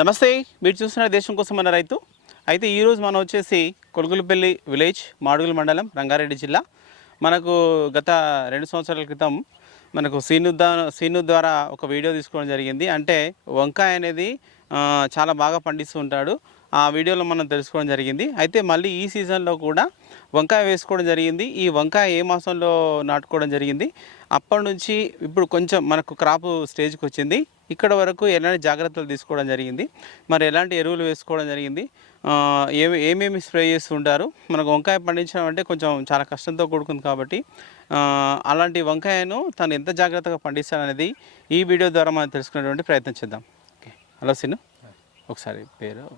నమస్తే మీరు చూస్తున్న దేశం కోసం మన రైతు. అయితే ఈరోజు మనం వచ్చేసి కొలుగులపల్లి విలేజ్ మాడుగుల మండలం రంగారెడ్డి జిల్లా. మనకు గత రెండు సంవత్సరాల క్రితం మనకు సీను సీను ద్వారా ఒక వీడియో తీసుకోవడం జరిగింది. అంటే వంకాయ అనేది చాలా బాగా పండిస్తూ ఉంటాడు. ఆ వీడియోలో మనం తెలుసుకోవడం జరిగింది. అయితే మళ్ళీ ఈ సీజన్లో కూడా వంకాయ వేసుకోవడం జరిగింది. ఈ వంకాయ ఏ మాసంలో నాటుకోవడం జరిగింది. అప్పటి నుంచి ఇప్పుడు కొంచెం మనకు క్రాప్ స్టేజ్కి వచ్చింది. ఇక్కడ వరకు ఎలాంటి జాగ్రత్తలు తీసుకోవడం జరిగింది? మరి ఎలాంటి ఎరువులు వేసుకోవడం జరిగింది? ఏమి ఏమేమి స్ప్రే చేస్తుంటారు మనకు వంకాయ పండించడం అంటే కొంచెం చాలా కష్టంతో కూడుకుంది కాబట్టి అలాంటి వంకాయను తను ఎంత జాగ్రత్తగా పండిస్తాడనేది ఈ వీడియో ద్వారా మనం తెలుసుకునేటువంటి ప్రయత్నం చేద్దాం. ఓకే. హలో సిను. ఒకసారి పేరు.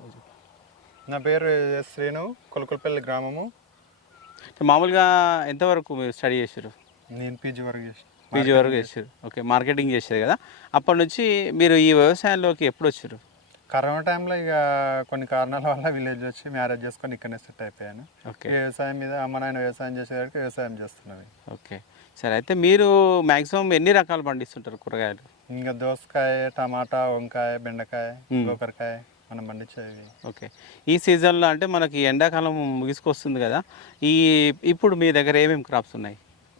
నా పేరు శ్రీను కొలకొలపల్లి గ్రామము. మామూలుగా ఎంతవరకు మీరు స్టడీ చేశారు? నేను పీజీ వరకు చేసిన. పీజీ వరకు చేశారు ఓకే మార్కెటింగ్ చేశారు కదా. అప్పటి నుంచి మీరు ఈ వ్యవసాయంలోకి ఎప్పుడు వచ్చారు? కరోనా టైంలో ఇక కొన్ని కారణాల వల్ల విలేజ్ వచ్చి మ్యారేజ్ చేసుకొని ఇక్కడనే సెట్ అయిపోయాను. వ్యవసాయం మీద అమ్మ నాయన వ్యవసాయం చేసేవాడికి వ్యవసాయం చేస్తున్నది. ఓకే. సరే అయితే మీరు మ్యాక్సిమం ఎన్ని రకాలు పండిస్తుంటారు కూరగాయలు? ఇంకా దోసకాయ టమాటా వంకాయ బెండకాయ. గోకరకాయ మనం పండించేవి. ఓకే. ఈ సీజన్లో అంటే మనకి ఎండాకాలం ముగిసుకొస్తుంది కదా. ఈ ఇప్పుడు మీ దగ్గర ఏమేమి క్రాప్స్ ఉన్నాయి?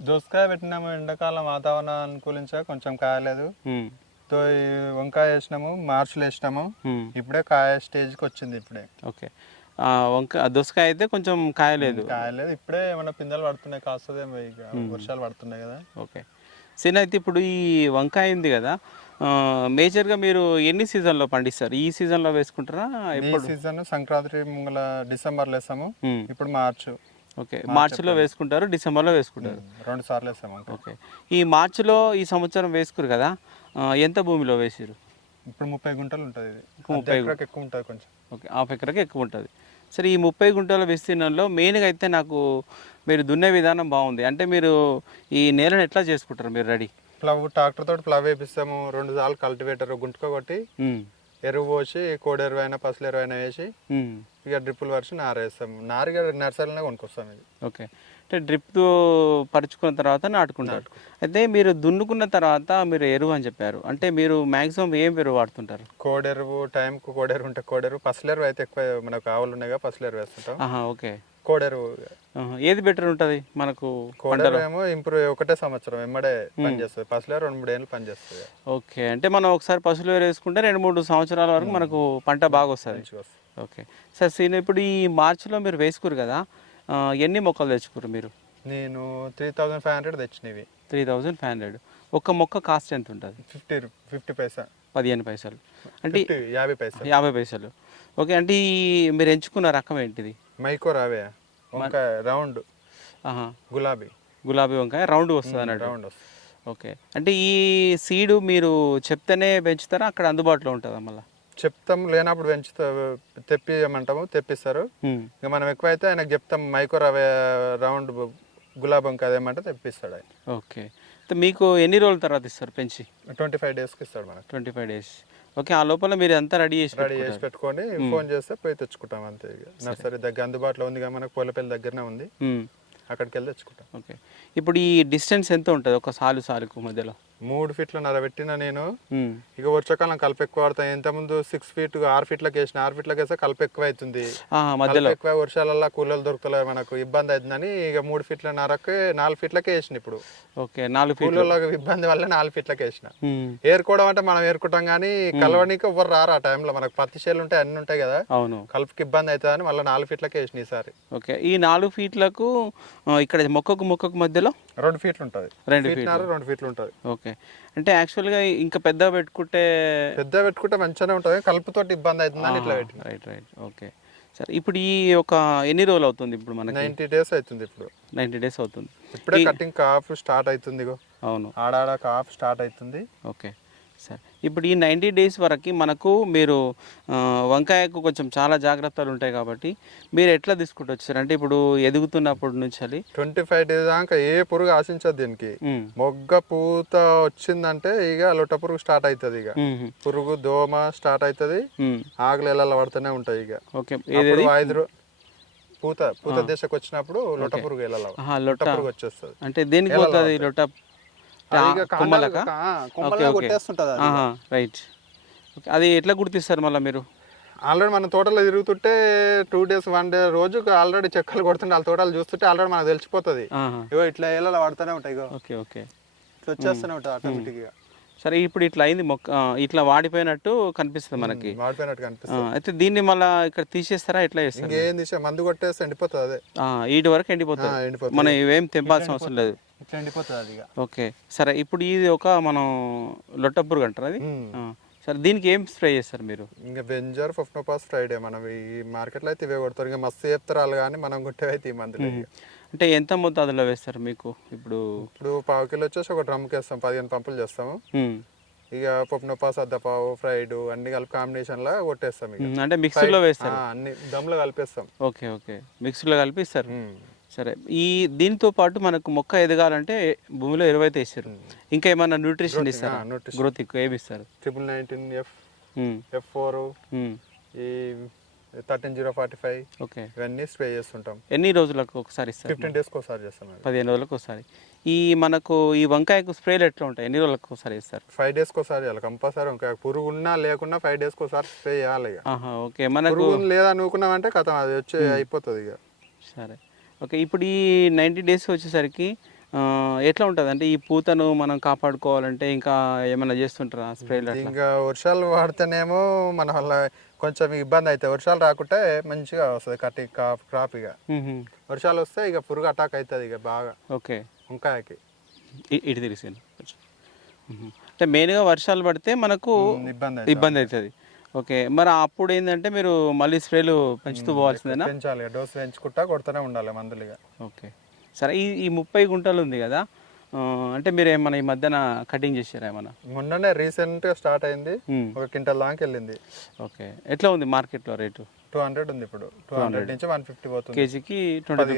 దోసకాయ పెట్టినాము ఎండాకాలం వాతావరణం అనుకూలించా కొంచెం కాయలేదు. తో వంకాయ వేసినాము మార్చిలో వేసినాము. ఇప్పుడే కాయ స్టేజ్కి వచ్చింది ఇప్పుడే. ఓకే. ఆ, వంక దోసకాయ అయితే కొంచెం కాయలేదు కాయలేదు ఇప్పుడే ఏమన్నా పిందెలు పడుతున్నాయి కాస్తుందేమో ఇక వర్షాలు పడుతున్నాయి కదా. ఓకే. సరే అయితే ఇప్పుడు ఈ వంకాయ ఉంది కదా మేజర్గా మీరు ఎన్ని సీజన్లో పండిస్తారు? ఈ సీజన్లో వేసుకుంటారా? ఈ ఎప్పుడు? సీజన్ సంక్రాంతి ముంగల డిసెంబర్లో వేసాము. ఇప్పుడు మార్చు. ఓకే. మార్చిలో వేసుకుంటారు డిసెంబర్లో వేసుకుంటారు? రెండు సార్లు వేసాము. ఓకే. ఈ మార్చిలో ఈ సంవత్సరం వేసుకురు కదా ఎంత భూమిలో వేసిరు? ఇప్పుడు ముప్పై గుంటలు ఉంటుంది ముప్పై ఎక్కువ ఉంటుంది కొంచెం. ఓకే హాఫ్ ఎకర్కి ఎక్కువ ఉంటుంది. సరే ఈ ముప్పై గుంటల విస్తీర్ణంలో మెయిన్గా అయితే నాకు మీరు దున్నే విధానం బాగుంది. అంటే మీరు ఈ నేలను ఎట్లా చేసుకుంటారు మీరు రెడీ? ప్లవ్ ట్రాక్టర్ తోటి ప్లవ్ వేపిస్తాము. రెండు సార్లు కల్టివేటర్ గుంటుక కొట్టి ఎరువు పోసి కోడి ఎరువు అయినా పసలు ఎరువు అయినా వేసి ఇక డ్రిప్పులు వరిచి నార వేస్తాము నారుగా నర్సరీలో కొనుక్కొస్తాం ఇది. ఓకే. అంటే డ్రిప్ పరుచుకున్న తర్వాత నాటుకుంటారు. అయితే మీరు దున్నుకున్న తర్వాత మీరు ఎరువు అని చెప్పారు. అంటే మీరు మ్యాక్సిమం ఏం ఎరువు వాడుతుంటారు? కోడెరువు టైంకు కోడెరువు ఉంటే కోడెరువు. పసలేరు అయితే ఎక్కువ మనకు ఆవులు ఉన్నాయి కదా పసలేరు వేస్తుంటాం. ఓకే. కోడెరువు. ఏది బెటర్ ఉంటుంది మనకు కోడెరువు ఏమో ఇంప్రూవ్ ఒకటే సంవత్సరం వెంబడే పనిచేస్తుంది పసలేరు రెండు మూడు ఏళ్ళు పనిచేస్తుంది ఓకే. అంటే మనం ఒకసారి ఎరువు వేసుకుంటే రెండు మూడు సంవత్సరాల వరకు మనకు పంట బాగా వస్తుంది. ఓకే. సార్ సీన్ ఇప్పుడు ఈ మార్చిలో మీరు వేసుకురు కదా ఎన్ని మొక్కలు తెచ్చుకురు మీరు? నేను three thousand five hundred తెచ్చినవి. Three thousand five hundred. ఒక్క మొక్క కాస్ట్ ఎంత ఉంటుంది? Fifty fifty paisa. పదిహేను పైసలు. అంటే యాభై పైసా యాభై పైసలు. ఓకే అంటే ఈ మీరు ఎంచుకున్న రకం ఏంటిది? మైకో రావే వంకాయ రౌండ్. ఆహా. గులాబీ. గులాబీ వంకాయ రౌండ్ వస్తుంది అన్నట్టు. రౌండ్ వస్తుంది. ఓకే. అంటే ఈ సీడు మీరు చెప్తేనే పెంచుతారా? అక్కడ అందుబాటులో ఉంటుందా మళ్ళీ? చెప్తాం లేనప్పుడు పెంచుతా తెప్పియమంటాము తెప్పిస్తారు. ఇక మనం ఎక్కువైతే ఆయనకు చెప్తాం మైకో రవే రౌండ్ గులాబీ వంకాయ అదేమంటే తెప్పిస్తాడు ఆయన. ఓకే. మీకు ఎన్ని రోజుల తర్వాత ఇస్తారు పెంచి? ట్వంటీ ఫైవ్ డేస్కి ఇస్తాడు మనకు. Twenty five days. ఓకే ఆ లోపల మీరు అంతా రెడీ చేసి రెడీ చేసి పెట్టుకొని ఫోన్ చేస్తే పోయి తెచ్చుకుంటాం అంతే నర్సరీ దగ్గర అందుబాటులో ఉంది కదా మనకు పూలపల్లి దగ్గరనే ఉంది. అక్కడికి వెళ్ళి తెచ్చుకుంటాం. ఓకే. ఇప్పుడు ఈ డిస్టెన్స్ ఎంత ఉంటుంది? ఒక సాలు సాలుకు మధ్యలో. మూడు ఫీట్ల నర పెట్టిన నేను. ఇక వర్షాకాలం కలప ఎక్కువ వాడతాం ఎంత ముందు సిక్స్ ఫీట్ ఆరు ఫీట్లకి వేసిన ఆరు ఫీట్లకి వేస్తే కలప ఎక్కువ అవుతుంది ఎక్కువ వర్షాలల్లో కూలీలు దొరుకుతలే మనకు. ఇబ్బంది అవుతుందని ఇక మూడు ఫీట్ల నరకి నాలుగు ఫీట్లకే వేసిన ఇప్పుడు. ఓకే నాలుగు ఫీట్లు కూలీలకు ఇబ్బంది వల్ల నాలుగు ఫీట్లకి వేసిన. ఏరుకోవడం అంటే మనం ఏరుకుంటాం కానీ కలవడానికి ఎవ్వరు రారు ఆ టైంలో మనకు పత్తి చేలు ఉంటాయి అన్ని ఉంటాయి కదా. అవును. కలుపుకి ఇబ్బంది అవుతుందని మళ్ళీ నాలుగు ఫీట్లకే వేసిన ఈసారి. ఓకే ఈ నాలుగు ఫీట్లకు ఇక్కడ మొక్కకు మొక్కకు మధ్యలో? రెండు ఫీట్లు ఉంటుంది. రెండు ఫీట్ నర రెండు ఫీట్లు ఉంటుంది. ఓకే. అంటే యాక్చువల్గా ఇంకా పెద్ద పెట్టుకుంటే పెద్ద పెట్టుకుంటే మంచిగానే ఉంటుంది. కలుపుతోటి ఇబ్బంది అవుతుందని ఇట్లా పెట్టిన. Right right okay. సరే ఇప్పుడు ఈ ఒక ఎన్ని రోజులు అవుతుంది ఇప్పుడు మనకి? నైంటీ డేస్ అవుతుంది ఇప్పుడు. నైంటీ డేస్ అవుతుంది. ఇప్పుడే కటింగ్ కాఫ్ స్టార్ట్ అవుతుంది అవును. ఆడాడ కాఫ్ స్టార్ట్ అవుతుంది. ఓకే. సరే. ఇప్పుడు ఈ నైంటీ డేస్ వరకు మనకు మీరు వంకాయకు కొంచెం చాలా జాగ్రత్తలు ఉంటాయి కాబట్టి మీరు ఎట్లా తీసుకుంటూ సార్? అంటే ఇప్పుడు ఎదుగుతున్నప్పటి నుంచి అది? ట్వంటీ ఫైవ్ డేస్ దాకా ఏ పురుగు ఆశించదు దీనికి. మొగ్గ పూత వచ్చిందంటే ఇక లొట్ట పురుగు స్టార్ట్ అవుతుంది ఇక. పురుగు దోమ స్టార్ట్ అవుతుంది. ఆకులు ఎలా పడుతూనే ఉంటాయి ఇక. ఓకే. ఐదు పూత పూత దశకు వచ్చినప్పుడు లొట్ట పురుగు ఆహా, లొట్ట పురుగు వచ్చేస్తుంది. అంటే దేనికి లొట్ట? కొట్టేస్తుంటది. రైట్ అది ఎట్లా గుర్తిస్తారు మళ్ళీ మీరు? ఆల్రెడీ మన తోటలో తిరుగుతుంటే టూ డేస్ వన్ డే రోజుకి ఆల్రెడీ చెక్కలు కొడుతుంటే వాళ్ళ తోటలు చూస్తుంటే ఆల్రెడీ మనకు తెలిసిపోతుంది. ఇగో ఇట్లా ఎలా వాడుతూనే ఉంటాయి ఓకే ఓకే. ఇట్లా వచ్చేస్తూనే ఉంటుంది ఆటోమేటిక్గా. సరే ఇప్పుడు ఇట్లా అయింది మొక్క ఇట్లా వాడిపోయినట్టు కనిపిస్తుంది మనకి. వాడిపోయినట్టు కనిపిస్తుంది. అయితే దీన్ని మళ్ళీ ఇక్కడ తీసేస్తారా ఎట్లా చేస్తారు? ఇంకేం తీసే మందు కొట్టేస్తే ఎండిపోతుంది అదే. ఈటి వరకు ఎండిపోతుంది. మనం ఇవేం తెంపాల్సిన అవసరం లేదు. ఇట్లా ఎండిపోతుంది అది ఇక. ఓకే. సరే ఇప్పుడు ఇది ఒక మనం లొట్ట పురుగు అంటారు అది? సరే దీనికి ఏం స్ప్రే చేస్తారు మీరు? ఇంకా బెంజర్ ఫిఫ్నోపాస్ ఫ్రైడే మనం ఈ మార్కెట్లో అయితే ఇవే కొడతారు. ఇంకా మస్తు చెప్తారు వాళ్ళు కానీ మనం కొట్టేవైతే ఈ మందులు. అంటే ఎంత మోతాదులో వేస్తారు మీకు ఇప్పుడు? ఇప్పుడు పావు కిలో వచ్చేసి ఒక డ్రమ్కి వేస్తాం పదిహేను పంపులు చేస్తాము. ఇక పప్నోపాస్ అద్దపావు ఫ్రైడ్ అన్ని కలిపి కాంబినేషన్ లా కొట్టేస్తాం అంటే మిక్సీలో వేస్తారు. ఆ, అన్ని దమ్లో కలిపేస్తాం. Okay okay. మిక్సీలో కలిపి ఇస్తారు. ఉమ్. సరే ఈ దీంతో పాటు మనకు మొక్క ఎదగాలంటే భూమిలో ఎరువు అయితే ఇస్తారు ఇంకా ఏమన్నా న్యూట్రిషన్ ఇస్తారా. గ్రోత్ ఏమి ఇస్తారు? Triple nineteen F F four ఈ thirteen zero forty five okay. ఇవన్నీ స్ప్రే చేస్తుంటాం. ఎన్ని రోజులకు ఒకసారి ఇస్తారు? ఫిఫ్టీన్ డేస్కి ఒకసారి చేస్తాం పదిహేను రోజులకు ఒకసారి. ఈ మనకు ఈ వంకాయకు స్ప్రేలు ఎట్లా ఉంటాయి? ఎన్ని రోజులకు ఒకసారి ఇస్తారు ఫైవ్ డేస్కి ఒకసారి చేయాలి కంపల్సరీ ఇంకా పురుగు ఉన్నా లేకున్నా ఫైవ్ డేస్కి ఒకసారి స్ప్రే చేయాలి ఇక. ఓకే మనకు పురుగు లేదా అనుకున్నామంటే కథం అది వచ్చి అయిపోతుంది ఇక. సరే. ఓకే ఇప్పుడు ఈ నైంటీ డేస్ వచ్చేసరికి ఎట్లా ఉంటుంది? అంటే ఈ పూతను మనం కాపాడుకోవాలంటే ఇంకా ఏమైనా చేస్తుంటారా స్ప్రేలు అట్లా? ఇంకా వర్షాలు పడితేనేమో మన వల్ల కొంచెం ఇబ్బంది అవుతుంది వర్షాలు రాకుంటే మంచిగా వస్తుంది కట్టి క్రాప్ ఇక. వర్షాలు వస్తే ఇక పురుగు అటాక్ అవుతుంది ఇక బాగా. ఓకే. వంకాయకి. ఇటు తిరిగి. అంటే మెయిన్గా వర్షాలు పడితే మనకు ఇబ్బంది ఇబ్బంది అవుతుంది. ఓకే. మరి అప్పుడు ఏంటంటే మీరు మళ్ళీ స్ప్రేలు పెంచుతూ పోవాల్సిందేనా? పెంచాలి. డోస్ పెంచుకుంటా కొడుతూనే ఉండాలి మందులు ఇక ఓకే. సరే ఈ ఈ ముప్పై గుంటలు ఉంది కదా అంటే మీరు ఏమన్నా ఈ మధ్యన కటింగ్ చేసారా ఏమన్నా? మొన్ననే రీసెంట్గా స్టార్ట్ అయింది. ఒక క్వింటల్ దాకా వెళ్ళింది ఓకే. ఎట్లా ఉంది మార్కెట్లో రేటు? టూ హండ్రెడ్ ఉంది ఇప్పుడు. టూ హండ్రెడ్ నుంచి వన్ ఫిఫ్టీ పోతుంది. కేజీకి ట్వంటీ.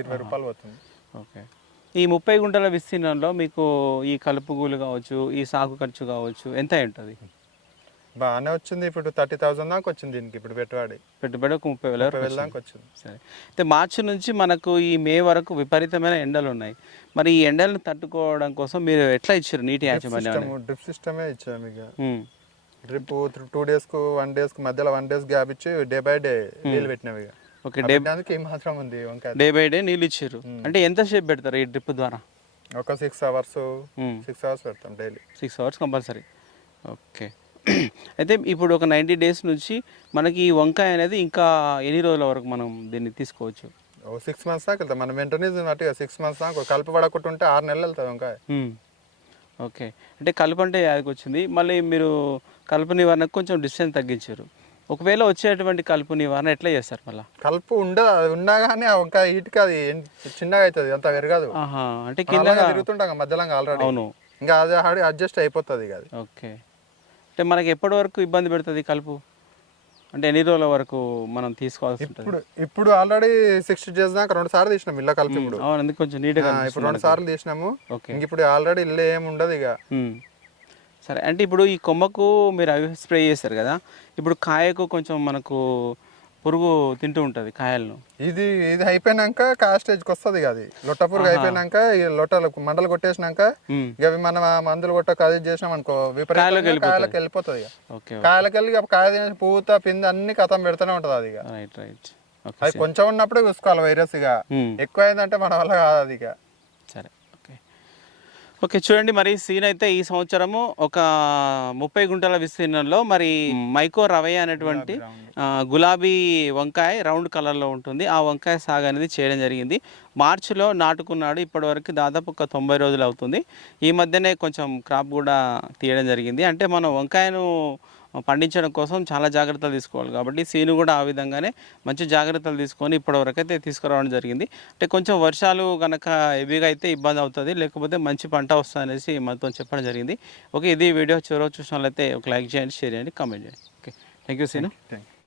ఇరవై రూపాయలు పోతుంది. ఓకే. ఈ ముప్పై గుంటల విస్తీర్ణంలో మీకు ఈ కలుపు గూలు కావచ్చు ఈ సాగు ఖర్చు కావచ్చు ఎంత ఉంటుంది? బాగానే వచ్చింది. ఇప్పుడు థర్టీ థౌసండ్ దాకా వచ్చింది దీనికి ఇప్పుడు పెట్టుబడి. పెట్టుబడి ఒక ముప్పై వేల ముప్పై వేల వచ్చింది. దాకా వచ్చింది. సరే. అయితే మార్చి నుంచి మనకు ఈ మే వరకు విపరీతమైన ఎండలు ఉన్నాయి మరి ఈ ఎండలను తట్టుకోవడం కోసం మీరు ఎట్లా ఇచ్చారు నీటి యాజమాన్యం డ్రిప్ సిస్టమే ఇచ్చాము ఇక. డ్రిప్ టూ డేస్కు వన్ డేస్కు మధ్యలో వన్ డేస్ గ్యాప్ ఇచ్చి డే బై డే నీళ్ళు పెట్టినాం ఇక. ఓకే డే మాత్రం ఉంది వంకాయ డే బై డే నీళ్ళు ఇచ్చారు. అంటే ఎంతసేపు పెడతారు ఈ డ్రిప్ ద్వారా? ఒక సిక్స్ అవర్స్ సిక్స్ అవర్స్ పెడతాం daily. Six hours compulsory okay. అయితే ఇప్పుడు ఒక నైంటీ డేస్ నుంచి మనకి ఈ వంకాయ అనేది ఇంకా ఎన్ని రోజుల వరకు మనం దీన్ని తీసుకోవచ్చు? సిక్స్ మంత్స్ దాకా వెళ్తాం. మనం మెయింటెనెన్స్ బట్టి సిక్స్ మంత్స్ దాకా కలిపి పడకుండా ఉంటే ఆరు నెలలు వెళ్తాం వంకాయ. ఓకే. అంటే కలుపు అంటే యాదకి వచ్చింది. మళ్ళీ మీరు కలుపు నివారణకు కొంచెం డిస్టెన్స్ తగ్గించారు. ఒకవేళ వచ్చేటువంటి కలుపు నివారణ ఎట్లా చేస్తారు మళ్ళీ? కలుపు ఉండదు అది ఉన్నా కానీ వంకాయ హీట్కి అది చిన్నగా అవుతుంది అంత పెరగదు అంటే కింద తిరుగుతుంటాం మధ్యలో ఆల్రెడీ అవును. ఇంకా అది అడ్జస్ట్ అయిపోతుంది ఇక ఓకే. అంటే మనకి ఎప్పటి వరకు ఇబ్బంది పెడుతుంది కలుపు? అంటే ఎన్ని రోజుల వరకు మనం తీసుకోవాల్సి ఉంటుంది? ఇప్పుడు ఇప్పుడు ఆల్రెడీ సిక్స్టీ డేస్ దాకా రెండు సార్లు తీసినాం ఇళ్ళ కలిపి ఇప్పుడు. అవును అందుకు కొంచెం నీట్గా ఇప్పుడు రెండు సార్లు తీసినాము. ఓకే. ఇంక ఇప్పుడు ఆల్రెడీ ఇల్లు ఏమి ఉండదు ఇక. సరే అంటే ఇప్పుడు ఈ కొమ్మకు మీరు అవి స్ప్రే చేస్తారు కదా? ఇప్పుడు కాయకు కొంచెం మనకు పురుగు తింటూ ఉంటుంది కాయలను. ఇది ఇది అయిపోయినాక కాయ స్టేజ్కి వస్తుంది ఇక అది. లొట్ట పురుగు అయిపోయినాక ఈ లొట్టలు మండలు కొట్టేసినాక. ఇక అవి మనం మందులు కొట్ట కది చేసినాం అనుకో విపరీతంగా కాయలకు వెళ్ళిపోతుంది ఇక. కాయలకు వెళ్ళి కాయ పూత పిండి అన్ని కథం పెడుతూనే ఉంటుంది అది ఇక. Right right. ఓకే అది కొంచెం ఉన్నప్పుడే చూసుకోవాలి వైరస్ ఇక. ఎక్కువ అయిందంటే మన వల్ల కాదు అది ఇక. ఓకే చూడండి మరి సీన్ అయితే ఈ సంవత్సరము ఒక ముప్పై గుంటల విస్తీర్ణంలో మరి మైకో రవయ్య అనేటువంటి గులాబీ వంకాయ రౌండ్ కలర్లో ఉంటుంది. ఆ వంకాయ సాగు అనేది చేయడం జరిగింది. మార్చిలో నాటుకున్నాడు. ఇప్పటివరకు దాదాపు ఒక తొంభై రోజులు అవుతుంది. ఈ మధ్యనే కొంచెం క్రాప్ కూడా తీయడం జరిగింది. అంటే మనం వంకాయను పండించడం కోసం చాలా జాగ్రత్తలు తీసుకోవాలి. కాబట్టి సీను కూడా ఆ విధంగానే మంచి జాగ్రత్తలు తీసుకొని ఇప్పటివరకు అయితే తీసుకురావడం జరిగింది. అంటే కొంచెం వర్షాలు కనుక హెవీగా అయితే ఇబ్బంది అవుతుంది. లేకపోతే మంచి పంట వస్తుంది అనేసి మనతో చెప్పడం జరిగింది. ఓకే ఇది వీడియో చివరి చూసిన వాళ్ళైతే ఒక లైక్ చేయండి షేర్ చేయండి కామెంట్ చేయండి. Okay thank you Seenu. Thank you